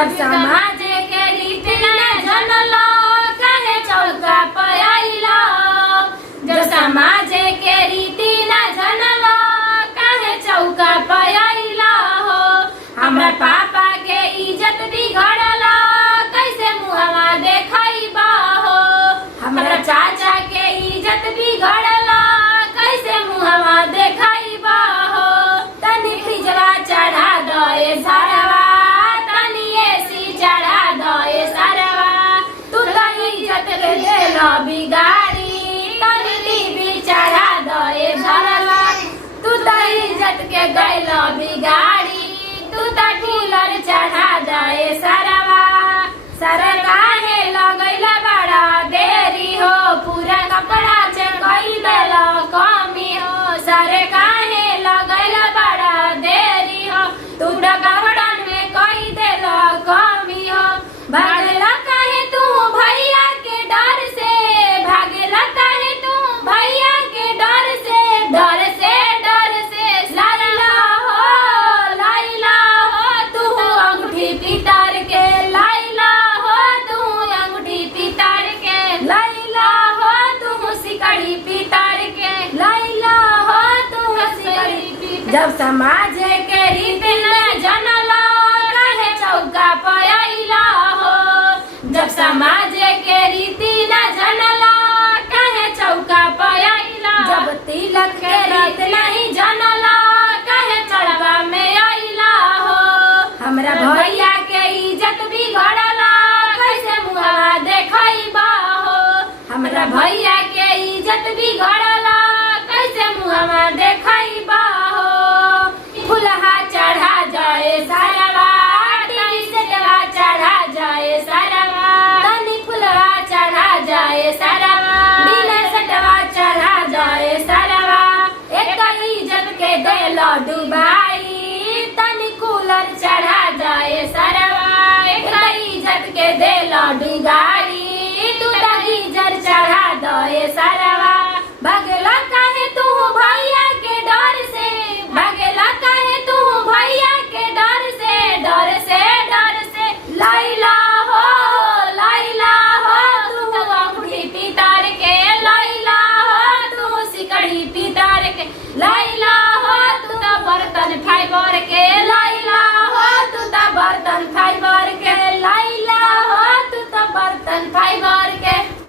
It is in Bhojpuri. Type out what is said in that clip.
जब समाज के रीति न जनलो कहे चौका पर आइलो। जब समाज के रीति न जनलो कहे चौका पर आइलो हो। हमरा पापा के इज्जत बिगड़ला कैसे मुहवा देखइबा हो। हमरा चाचा के इज्जत बिगड़ला कैसे मुहवा देखइबा हो। तनी फ्रिजवा चढ़ा दए सरवा तनी एसी चढ़ा दए सरवा। तू तो इज्जत के देला बिगाड़ी तनी टीवी चढ़ा दए सरवा। तू तो इज्जत के गैला बिगाड़ी तू तो कूलर चढ़ा दए सरवा। सर काहे लगैला बड़ा देरी हो पूरा कपड़ा चेकई देला कमी हो। सर काहे लगैला बड़ा देरी हो तू कपड़ा में कई देला कमी हो। भागला काहे तू भैया के डर से भागला काहे तू भैया के डर से लाइला हो तू अंगूठी पितर के लाइला हो तू अंगूठी पितर के लाइला हो तू सिकड़ी पितर के लाइला हो तू सिकड़ी पितर। जब समाज के रीति न जनला कहे चौका पर आइला हो। जब समाज के रीति न जनला कहे चौका पर आइला। जब तिलक के रीत नहीं जनला कहे चढ़वा में आइला हो। हमरा भैया के इज्जत बिगड़ला कैसे मुहवा देखइबा हो। हमरा भैया के इज्जत बिगड़ला कैसे मुहवा देखइबा हो। फुलहा चढ़ा जाए सरवा टीवी सेटवा चढ़ा जाए सरवा। तनी फुलहा चढ़ा जाए सरवा डिनर सेटवा चढ़ा जाए सरवा। एक इज्जत के देला डुबाई तनी कूलर चढ़ा जाए सरवा। एक इज्जत के देला डुगाई